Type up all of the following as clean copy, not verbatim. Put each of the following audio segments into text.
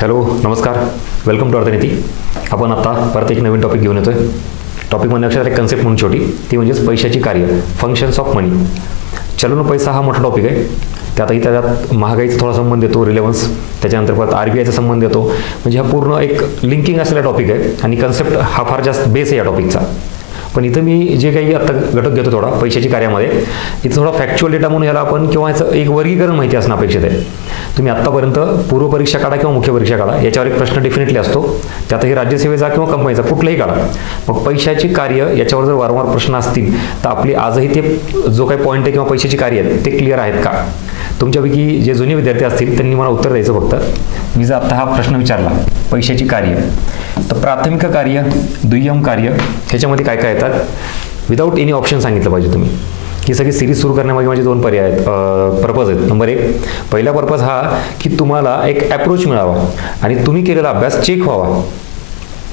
Hello नमस्कार, welcome to अर्थनीती. आपण आता परत एक नवीन टॉपिक घेऊन येतोय. टॉपिकमध्ये लक्षात एक कन्सेप्ट म्हणून छोटी, ती म्हणजेच पैशाची कार्य, फंक्शन्स ऑफ मनी. चलन पैसा हा मोठा टॉपिक आहे. त्यात महागाईचा थोडा संबंध येतो, रिलेव्हन्स, त्याच्यानंतर परत RBIचा संबंध येतो. म्हणजे हा पूर्ण एक लिंकिंग असलेला टॉपिक आहे आणि कन्सेप्ट हा फार जास्त बेस आहे या टॉपिकचा. पण इथं मी जे काही आता घटक घेतो थोडा पैशाची कार्यामध्ये, इथं थोडा फॅक्च्युअल डेटा म्हणून याला आपण किंवा याचं एक वर्गीकरण माहिती असणं अपेक्षित आहे. तुम्ही आत्तापर्यंत पूर्वपरीक्षा काढा किंवा मुख्य परीक्षा काढा, याच्यावर एक प्रश्न डेफिनेटली असतो. त्यातही राज्यसेवेचा किंवा कंपनीचा कुठलाही काढा. मग पैशाची कार्य याच्यावर जर वारंवार प्रश्न असतील तर आपली आजही ते जो काही पॉईंट आहे किंवा पैशाची कार्य आहेत ते क्लिअर आहेत का? तुमच्यापैकी जे जुने विद्यार्थी असतील त्यांनी मला उत्तर द्यायचं. फक्त मी जर आत्ता हा प्रश्न विचारला पैशाची कार्य, तर प्राथमिक कार्य, दुय्यम कार्य ह्याच्यामध्ये काय काय येतात विदाऊट एनी ऑप्शन सांगितलं पाहिजे तुम्ही. ही सगळी सिरीज सुरू करण्यामागे माझे दोन पर्याय आहेत, पर्पज आहेत. नंबर एक, पहिला पर्पज हा की तुम्हाला एक अप्रोच मिळावा आणि तुम्ही केलेला अभ्यास चेक व्हावा.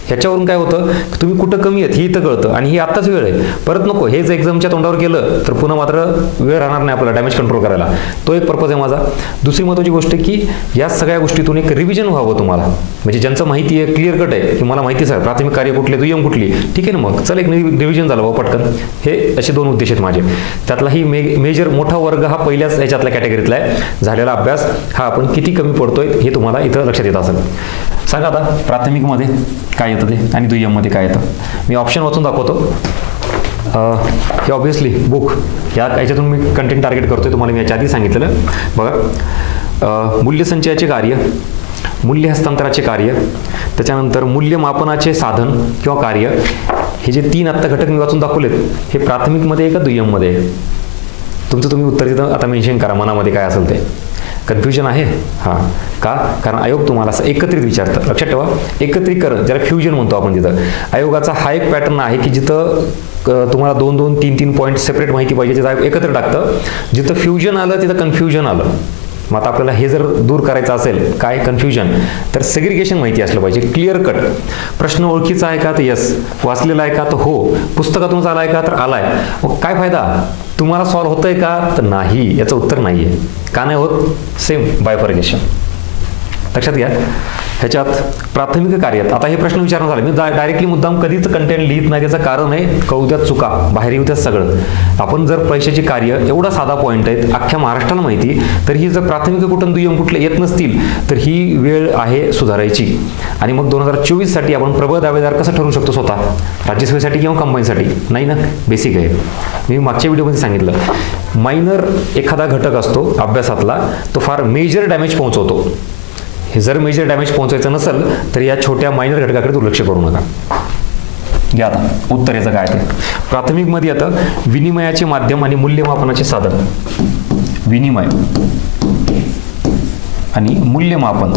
ह्याच्यावरून काय होतं की तुम्ही कुठं कमी आहेत हे इथं कळतं आणि ही आत्ताच वेळ आहे, परत नको हेच एक्झामच्या तोंडावर केलं तर पुन्हा मात्र वेळ राहणार नाही आपल्याला डॅमेज कंट्रोल करायला. तो एक पर्पज आहे माझा. दुसरी महत्त्वाची गोष्ट की या सगळ्या गोष्टीतून एक रिव्हिजन व्हावं तुम्हाला. म्हणजे ज्यांचं माहिती आहे, क्लिअर कट आहे की मला माहितीच आहे प्राथमिक कार्य कुठले, दुय्यम कुठली, ठीक आहे ना, मग चल एक रिव्हिजन झालं बाबा पटकन. हे असे दोन उद्देश आहेत माझे. त्यातलाही मेजर मोठा वर्ग हा पहिल्याच ह्याच्यातल्या कॅटेगरीतला आहे. झालेला अभ्यास हा आपण किती कमी पडतोय हे तुम्हाला इथं लक्षात येत असेल. सांगा आता प्राथमिकमध्ये काय येतं ते आणि दुय्यममध्ये काय येतं. मी ऑप्शन वाचून दाखवतो. हे ऑब्व्हियसली बुक याच्यातून मी कंटेंट टार्गेट करतोय, तुम्हाला मी याच्या आधी सांगितलेलं. बघा, मूल्यसंचयाचे कार्य, मूल्य हस्तांतराचे कार्य, त्याच्यानंतर मूल्यमापनाचे साधन किंवा कार्य, हे जे तीन आत्ता घटक मी वाचून दाखवलेत हे प्राथमिकमध्ये आहे का दुय्यममध्ये आहे? तुमचं तुम्ही उत्तर तिथं आता मेन्शन करा मनामध्ये काय असेल ते. कन्फ्युजन आहे? हां, का? कारण आयोग तुम्हाला असं एकत्रित विचारतं. लक्षात ठेवा, एकत्रीकरण ज्याला फ्युजन म्हणतो आपण. तिथं आयोगाचा हा एक पॅटर्न आहे की जिथं तुम्हाला 2-2, 3-3 पॉईंट सेपरेट माहिती पाहिजे, तिथं एकत्र टाकतं. जिथं फ्युजन आलं तिथं कन्फ्युजन आलं. मग आता आपल्याला हे जर दूर करायचं असेल काय कन्फ्युजन, तर सेग्रिगेशन माहिती असलं पाहिजे, क्लिअर कट. प्रश्न ओळखीचा आहे का? तर यस. वाचलेला आहे का? तर हो. पुस्तकातूनच आला आहे का? तर आलाय. मग काय फायदा? तुम्हाला सॉल्व्ह होतंय का? तर नाही. याचं उत्तर नाही आहे. का नाही होत? Same bifurcation. लक्षात घ्या. ह्याच्यात प्राथमिक कार्यात आता हे प्रश्न विचारणं झालं, मी डायरेक्टली मुद्दाम कधीच कंटेंट लिहित नाही. त्याचं कारण आहे कळू द्यात चुका, बाहेर येऊ द्यात सगळं. आपण जर पैशाची कार्य एवढा साधा पॉईंट आहेत अख्ख्या महाराष्ट्राला माहिती, तर ही जर प्राथमिक कुठून दुय्यम कुठले येत नसतील तर ही वेळ आहे सुधारायची. आणि मग 2024 साठी आपण प्रबळ दावेदार कसं ठरू शकतो स्वतः, राज्यसेवेसाठी किंवा कंबाईनसाठी? नाही ना, बेसिक आहे. मी मागच्या व्हिडिओमध्ये सांगितलं, मायनर एखादा घटक असतो अभ्यासातला, तो फार मेजर डॅमेज पोहोचवतो. हे जर मेजर डॅमेज पोहोचायचं नसेल तर या छोट्या मायनर घटकाकडे दुर्लक्ष करू नका. घ्या आता उत्तर याचं काय ते. प्राथमिकमध्ये येतं विनिमयाचे माध्यम आणि मूल्यमापनाचे साधन. विनिमय आणि मूल्यमापन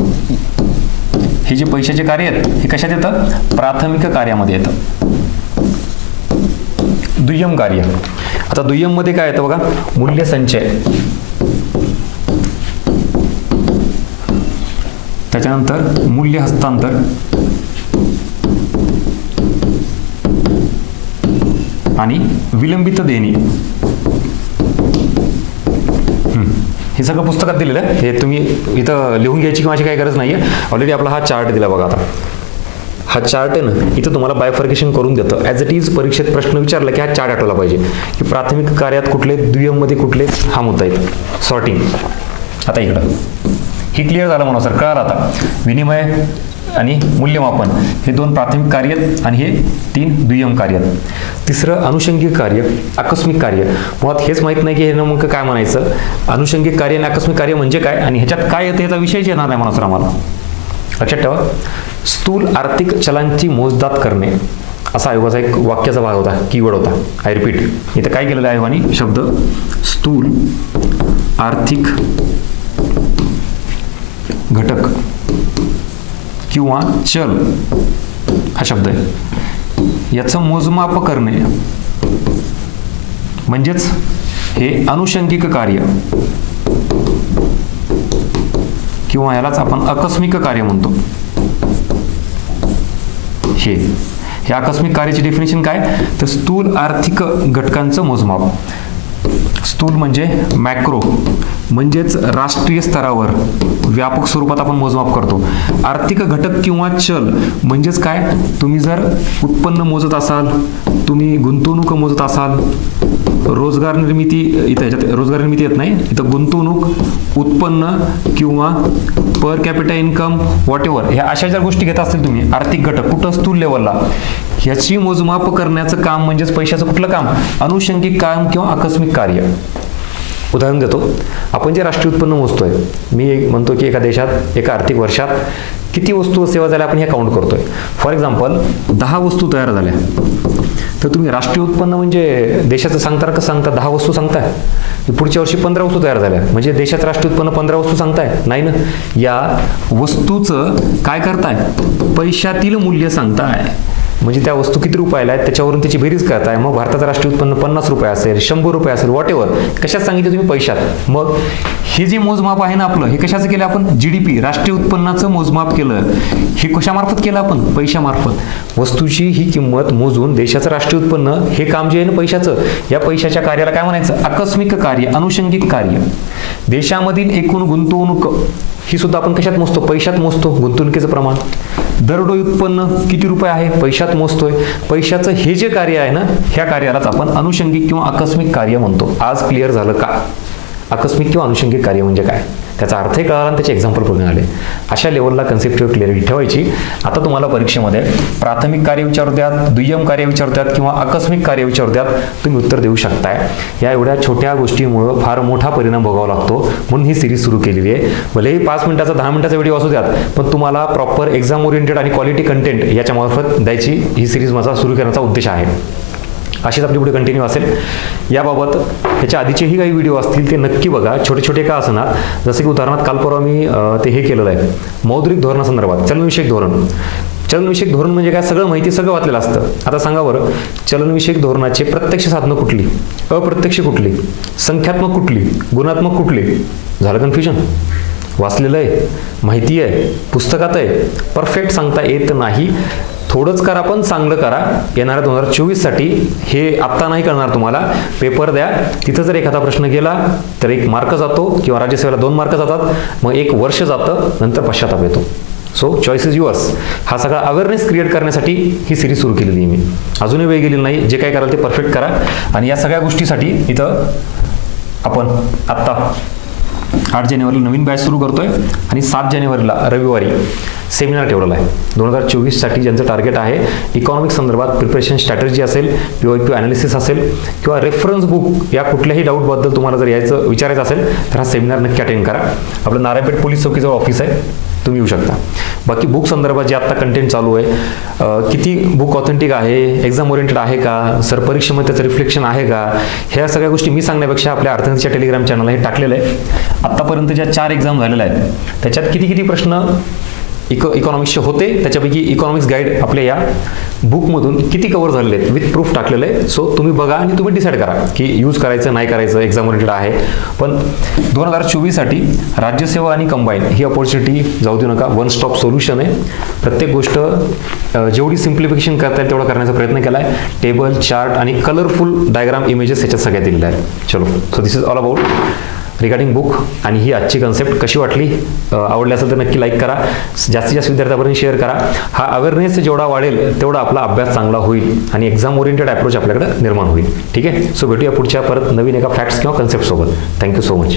हे जे पैशाचे कार्य आहेत हे कशात येतं? प्राथमिक कार्यामध्ये येतं. दुय्यम कार्य, आता दुय्यम मध्ये काय येतं बघा, मूल्य संचय, त्याच्यानंतर मूल्य हस्तांतर आणि विलंबित देणी. हे सगळं पुस्तकात दिलेलं आहे. हे तुम्ही इथं लिहून घ्यायची किंवा अशी काही गरज नाही आहे. ऑलरेडी आपला हा चार्ट दिला बघा. आता हा चार्ट आहे ना, इथं तुम्हाला बायफर्गेशन करून देतं. ॲज इट इज परीक्षेत प्रश्न विचारला की हा चार्ट आठवला पाहिजे की प्राथमिक कार्यात कुठले, दुय्यममध्ये कुठले, हा मुद्दा येतो. सॉर्टिंग. आता इकडं ही क्लिअर झालं म्हणून सर, कळालं आता. विनिमय आणि मूल्यमापन हे दोन प्राथमिक कार्य आहेत आणि हे तीन दुय्यम कार्य आहेत. तिसरं अनुषंगिक कार्य, आकस्मिक कार्य. मुळात हेच माहीत नाही की हे नेमकं काय म्हणायचं. अनुषंगिक कार्य आणि आकस्मिक कार्य म्हणजे काय आणि ह्याच्यात काय येतं याचा विषयच येणार नाही म्हणा सर आम्हाला. लक्षात ठेवा, स्थूल आर्थिक चलांची मोजदाद करणे असा आयोगाचा एक वाक्याचा भाग होता, कीवर्ड होता. आय रिपीट, इथं काय केलेलं आहे आयोगाने? शब्द स्थूल आर्थिक घटक किंवा चल हा शब्द आहे. याचं मोजमाप करणे म्हणजेच हे अनुषंगिक कार्य किंवा यालाच आपण आकस्मिक कार्य म्हणतो. हे आकस्मिक कार्याची डेफिनेशन काय? तर स्थूल आर्थिक घटकांचं मोजमाप. स्थूल म्हणजे मॅक्रो, म्हणजेच राष्ट्रीय स्तरावर व्यापक स्वरूपात आपण मोजमाप करतो. आर्थिक घटक किंवा चल म्हणजेच काय, तुम्ही जर उत्पन्न मोजत असाल, तुम्ही गुंतवणूक मोजत असाल, रोजगार निर्मिती, इथं ह्याच्यात रोजगार निर्मिती येत नाही, इथं गुंतवणूक, उत्पन्न किंवा per capita income what ever, ह्या अशा ज्या गोष्टी घेत असतील तुम्ही आर्थिक घटक कुठं स्थूल लेवलला, ह्याची मोजमाप करण्याचं काम म्हणजेच पैशाचं कुठलं काम, अनुषंगिक काम किंवा आकस्मिक कार्य. उदाहरण देतो, आपण जे राष्ट्रीय उत्पन्न मोजतोय, मी म्हणतो की एका देशात एका आर्थिक वर्षात किती वस्तू व सेवा झाल्या आपण हे काउंट करतोय. फॉर एक्झाम्पल 10 वस्तू तयार झाल्या, तर तुम्ही राष्ट्रीय उत्पन्न म्हणजे देशाचं सांगता का सांगता 10 वस्तू सांगताय, पुढच्या वर्षी 15 वस्तू तयार झाल्या म्हणजे देशाचं राष्ट्रीय उत्पन्न 15 वस्तू सांगताय, नाही ना. या वस्तूचं काय करताय, पैशातील मूल्य सांगताय, म्हणजे त्या वस्तू किती रुपयाला आहेत त्याच्यावरून त्याची बेरीज करताय. मग भारताचं राष्ट्रीय उत्पन्न 50 रुपये असेल, 100 रुपये असेल, व्हॉट एव्हर, कशात सांगितलं तुम्ही, पैशात. मग हे जे मोजमाप आहे ना आपलं, हे कशाचं केलं आपण, GDP राष्ट्रीय उत्पन्नाचं मोजमाप केलं. हे कशामार्फत केलं आपण, पैशामार्फत. वस्तूची ही किंमत मोजून देशाचं राष्ट्रीय उत्पन्न, हे काम जे आहे ना पैशाचं, या पैशाच्या कार्याला काय म्हणायचं, आकस्मिक कार्य, अनुषंगिक कार्य. देशामधील एकूण गुंतवणूक ही सुद्धा आपण कशात मोजतो, पैशात मोजतो, गुंतवणुकीचं प्रमाण. दरडोई उत्पन्न किती रुपये आहे, पैशात मोजतोय. पैशाचं हे जे कार्य आहे ना, ह्या कार्यालाच आपण अनुषंगिक किंवा आकस्मिक कार्य म्हणतो. आज क्लिअर झालं का, आकस्मिक किंवा अनुषंगिक कार्य म्हणजे काय, त्याचा अर्थही कळाला आणि त्याचे एक्झाम्पल बघून आले. अशा लेवलला कन्सेप्टवर क्लिअरिटी ठेवायची. आता तुम्हाला परीक्षेमध्ये प्राथमिक कार्य विचारतात, दुय्यम कार्य विचारतात किंवा आकस्मिक कार्य विचारतात, तुम्ही उत्तर देऊ शकताय. या एवढ्या छोट्या गोष्टीमुळे फार मोठा परिणाम भोगावा लागतो, म्हणून ही सिरीज सुरू केलेली आहे. भलेही 5 मिनिटाचा 10 मिनिटाचा व्हिडिओ असू द्यात, पण तुम्हाला प्रॉपर एक्झाम ओरिएंटेड आणि क्वालिटी कंटेंट याच्या मार्फत द्यायची ही सिरीज माझा सुरू करण्याचा उद्देश आहे. अशीच आपली पुढे कंटिन्यू असेल. याबाबत ह्याच्या आधीचेही काही व्हिडिओ असतील ते नक्की बघा, छोटे छोटे का असणार. जसे की उदाहरणार्थ काल परवा मी ते हे केलेलं आहे मौद्रिक धोरणासंदर्भात, चलनविषयक धोरण. चलनविषयक धोरण म्हणजे काय, सगळं माहिती सगळं वाचलेलं असतं. आता सांगा बरं, चलनविषयक धोरणाचे प्रत्यक्ष साधनं कुठली, अप्रत्यक्ष कुठली, संख्यात्मक कुठली, गुणात्मक कुठली. झालं कन्फ्युजन. वाचलेलं आहे, माहिती आहे, पुस्तकात आहे, परफेक्ट सांगता येत नाही. थोडंच करा पण चांगलं करा. येणाऱ्या 2024साठी हे आत्ता नाही करणार, तुम्हाला पेपर द्या, तिथं जर एखादा प्रश्न गेला तर 1 मार्क जातो किंवा राज्यसेवेला 2 मार्क जातात, मग 1 वर्ष जातं, नंतर पश्चाताप येतो. So choice is yours. हा सगळा अवेअरनेस क्रिएट करण्यासाठी ही सिरीज सुरू केलेली आहे मी. अजूनही वेळ गेलेली नाही, जे काय कराल ते परफेक्ट करा. आणि या सगळ्या गोष्टीसाठी इथं आपण आत्ता 8 जानेवारीला नवीन बॅच सुरू करतोय आणि 7 जानेवारीला रविवारी सेमिनार ठेवलेला आहे. 2024साठी ज्यांचं टार्गेट आहे इकॉनॉमिक्स संदर्भात प्रिपरेशन स्ट्रॅटेजी असेल, PYQ ॲनालिसिस असेल किंवा रेफरन्स बुक, या कुठल्याही डाऊटबद्दल तुम्हाला जर विचारायचं असेल तर हा सेमिनार नक्की अटेंड करा. आपलं नारायणपेठ पोलीस चौकीजवळ ऑफिस आहे, तुम्ही येऊ शकता. बाकी बुक संदर्भात जे आत्ता कंटेंट चालू आहे, किती बुक ऑथेंटिक आहे, एक्झाम ओरिएंटेड आहे का, सर परीक्षेमध्ये त्याचं रिफ्लेक्शन आहे का, ह्या सगळ्या गोष्टी मी सांगण्यापेक्षा आपल्या अर्थनीतीच्या टेलिग्राम चॅनलला हे टाकलेलं आहे. आत्तापर्यंत ज्या 4 एक्झाम झालेल्या आहेत त्याच्यात किती प्रश्न इकॉनॉमिक्सचे होते, त्याच्यापैकी इकॉनॉमिक्स गाईड आपल्या या बुकमधून किती कव्हर झालेले आहेत विथ प्रूफ टाकलेलं आहे. सो तुम्ही बघा आणि तुम्ही डिसाईड करा की यूज करायचं नाही करायचं, एक्झाम ओरिएंटेड आहे. पण 2024साठी राज्यसेवा आणि कंबाईन ही अपॉर्च्युनिटी जाऊ देऊ नका. वन स्टॉप सोल्युशन आहे. प्रत्येक गोष्ट जेवढी सिम्प्लिफिकेशन करता येईल तेवढा करण्याचा प्रयत्न केला आहे. टेबल, चार्ट आणि कलरफुल डायग्राम, इमेजेस ह्याच्यात सगळ्या दिलेल्या आहेत. चलो, so this is all about regarding book. आणि ही आजची कन्सेप्ट कशी वाटली, आवडली असेल तर नक्की लाईक करा, जास्तीत जास्त विद्यार्थ्यांपर्यंत शेअर करा. हा अवेअरनेस जेवढा वाढेल तेवढा आपला अभ्यास चांगला होईल आणि एक्झाम ओरिएंटेड अप्रोच आपल्याकडे निर्माण होईल. ठीक आहे. सो भेटूया पुढच्या परत नवीन एका फॅक्ट्स किंवा कन्सेप्ट सोबत. Thank you so much.